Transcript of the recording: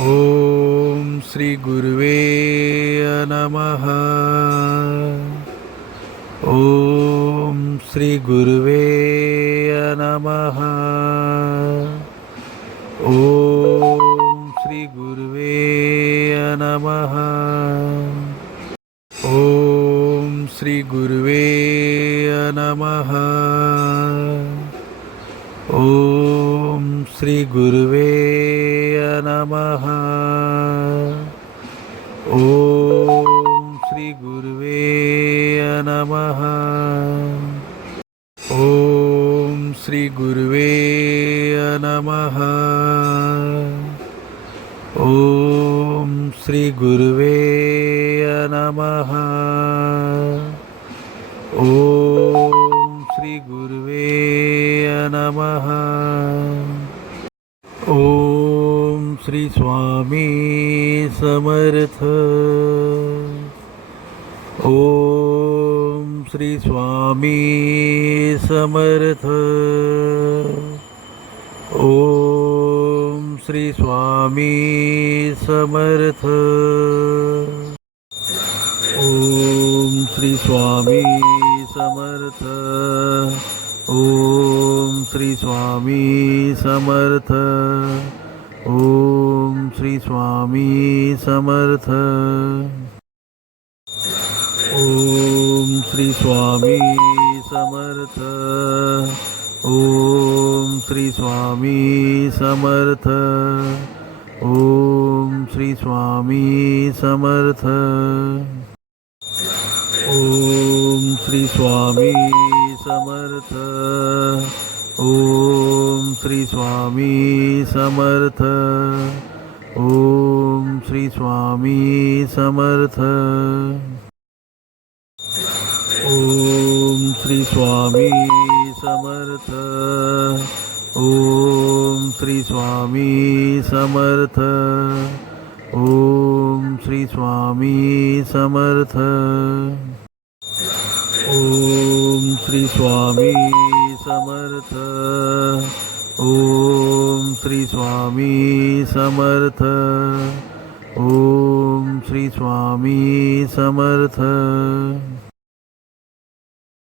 ओम श्री गुरुवे नमः. ओम श्री गुरुवे नमः. ओम श्री गुरुवे नमः. ओम श्री गुरुवे नमः. ओम श्री गुरुवे नमः. ओम श्री गुरुवे नमः. ओम श्री गुरुवे नमः. ओम श्री गुरुवे नमः. ओम श्री गुरुवे नमः. ओम श्री स्वामी समर्थ. ओम श्री स्वामी समर्थ. ओम श्री स्वामी समर्थ. ओम श्री स्वामी समर्थ. ओम श्री स्वामी समर्थ. ओम श्री स्वामी समर्थ. ओम श्री स्वामी समर्थ. ओम श्री स्वामी समर्थ. ओम श्री स्वामी समर्थ. ओम श्री स्वामी समर्थ. ओम श्री स्वामी समर्थ. ओम श्री स्वामी समर्थ. ओम श्री स्वामी समर्थ. ओम श्री स्वामी समर्थ. ओम श्री स्वामी समर्थ. ओम श्री स्वामी समर्थ. ओम श्री स्वामी समर्थ. ओम श्री स्वामी समर्थ.